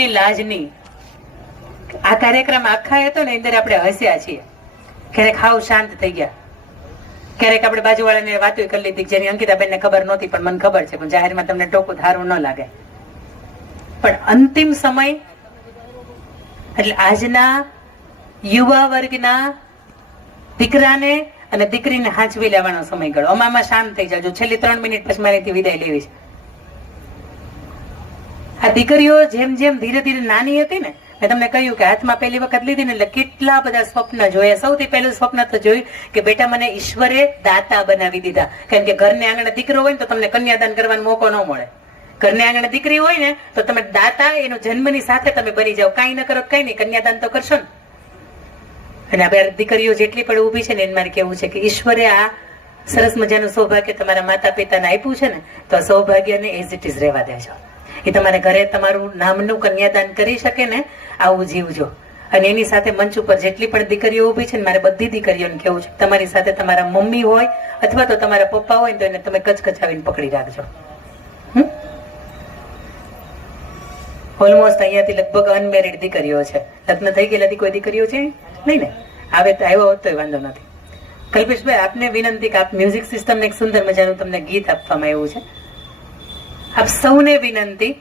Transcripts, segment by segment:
ની લાજની આ કાર્યક્રમ આખા હતો ને અંદર આપણે હસ્યા છીએ, ક્યારેક હાવ શાંત થઈ ગયા, ક્યારેક આપણે બાજુવાળાને વાતો કરી લીધી જેની અંકિતાબેનને ખબર નહોતી પણ મને ખબર છે, પણ જાહેરમાં તમને ટોકું ધારું ન લાગે. પણ અંતિમ સમય એટલે આજના યુવા વર્ગના દીકરાને અને દીકરીને હાંચવી લેવાનો સમયગાળો. અમામાં શાંત થઈ જાજો, છેલ્લી 3 મિનિટ પછી મારેથી વિદાય લેવી છે. આ દીકરીઓ જેમ જેમ ધીરે ધીરે નાની હતી ને, મેં તમને કહ્યું કે હાથમાં પહેલી વખત લીધી ને એટલે કેટલા બધા સ્વપ્ન જોયા. સૌથી પહેલું સ્વપ્ન તો જોયું કે બેટા મને ઈશ્વરે દાતા બનાવી દીધા. કારણ કે ઘરને આંગણે દીકરો હોય ને તો તમને કન્યાદાન કરવાનો મોકો ન મળે. ઘરને આંગણે દીકરી હોય ને તો તમે દાતા એનો જન્મની સાથે તમે બની જાઓ. કાંઈ ન કરો કઈ નહીં, કન્યાદાન તો કરશો ને. અને આપણે દીકરીઓ જેટલી પણ ઊભી છે ને એને મારે કેવું છે કે ઈશ્વરે આ સરસ મજાનું સૌભાગ્ય તમારા માતા પિતાને આપ્યું છે ને, તો આ સૌભાગ્યને એઝ ઇટ ઇઝ રહેવા દેજો. એ તમારા ઘરે તમારું નામનું કન્યાદાન કરી શકે ને આવું જીવજો. અને એની સાથે મંચ ઉપર જેટલી પણ દીકરીઓ ઊભી છે ને, મારે બધી દીકરીઓને કેવું છે તમારી સાથે તમારા મમ્મી હોય અથવા તો તમારા પપ્પા હોય તો એને તમે કચકચાવીને પકડી રાખજો. ઓલમોસ્ટ અહીંયાથી લગભગ અનમેરિડ દીકરીઓ છે. લગ્ન થઈ ગયેલાથી કોઈ દીકરીઓ છે નહીં ને? આવે તો આવ્યો હોત તો વાંધો નથી. કલ્પેશભાઈ, આપને વિનંતી કે આપ મ્યુઝિક સિસ્ટમ એક સુંદર મજાનું તમને ગીત આપવામાં આવ્યું છે. આપ સૌને વિનંતી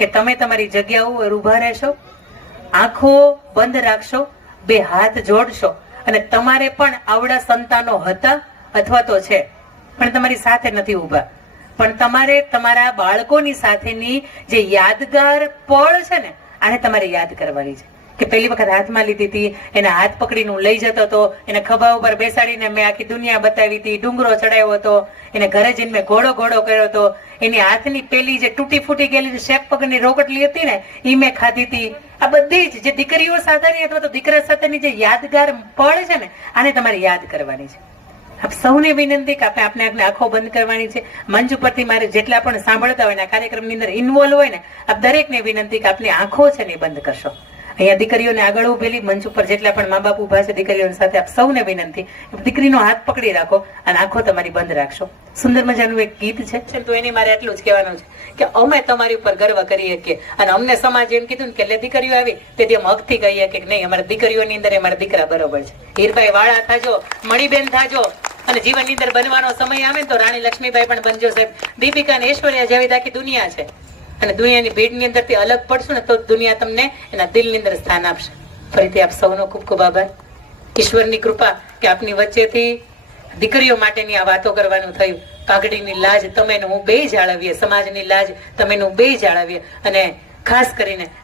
કે તમે તમારી જગ્યાઓ પર ઊભા રહેશો, આંખો બંધ રાખશો, બે હાથ જોડશો અને તમારે પણ આવડા સંતાનો હતા અથવા તો છે પણ તમારી સાથે નથી ઊભા, પણ તમારે તમારા બાળકોની સાથેની જે યાદગાર પળ છે ને આને તમારે યાદ કરવાની છે. કે પહેલી વખત હાથમાં લીધી હતી, એના હાથ પકડીને હું લઈ જતો હતો, એને ખભા ઉપર બેસાડીને મેં આખી દુનિયા બતાવી હતી, ડુંગરો ચડાવ્યો હતો, એને ઘરે જઈને મેં ઘોડો કર્યો હતો, એની હાથની પેલી જે તૂટી ફૂટી ગયેલી શેપ પગની રોકટલી હતી ને એ મેં ખાધી હતી. આ બધી જ જે દીકરીઓ સાથેની અથવા તો દીકરા સાથેની જે યાદગાર પળ છે ને આને તમારે યાદ કરવાની છે. આપ સૌને વિનંતી કે આપણે આંખો બંધ કરવાની છે. મંચ ઉપરથી મારે જેટલા પણ સાંભળતા હોય ને કાર્યક્રમની અંદર ઇન્વોલ્વ હોય ને આપ દરેકને વિનંતી કે આપની આંખો છે ને બંધ કરશો. અહીંયા દીકરીઓને આગળ ઉભેલી મંચ ઉપર જેટલા પણ મા બાપ ઉભા છે દીકરીઓની સાથે આપ સૌને વિનંતી દીકરીનો હાથ પકડી રાખો અને આંખો તમારી બંધ રાખશો. સુંદર મજાનું એક ગીત છે તો એની મારે એટલું જ કહેવાનું છે કે અમે તમારી ઉપર ગર્વ કરીએ કે અને અમને સમાજ એમ કીધું ને કે એટલે દીકરીઓ આવી તેથી અમે હકથી કહીએ કે નહીં અમારા દીકરીઓની અંદર અમારા દીકરા બરોબર છે. હીરભાઈ વાળા થાજો, મણીબેન થાજો અને જીવનની અંદર બનવાનો સમય આવે તો રાણી લક્ષ્મીબાઈ પણ બનજો સાહેબ. દીપિકા અને ઐશ્વર્યા જેવી આખી દુનિયા છે અને દુનિયાની ભીડની અંદરથી અલગ પડશું ને તો દુનિયા તમને એના દિલની અંદર સ્થાન આપશે. ફરીથી આપ સૌનો ખૂબ ખૂબ આભાર. ઈશ્વરની કૃપા કે આપની વચ્ચેથી દીકરીઓ માટેની આ વાતો કરવાનું થયું. પાઘડીની લાજ તમે હું બે જાળવીએ, સમાજની લાજ તમે બે જાળવીએ અને ખાસ કરીને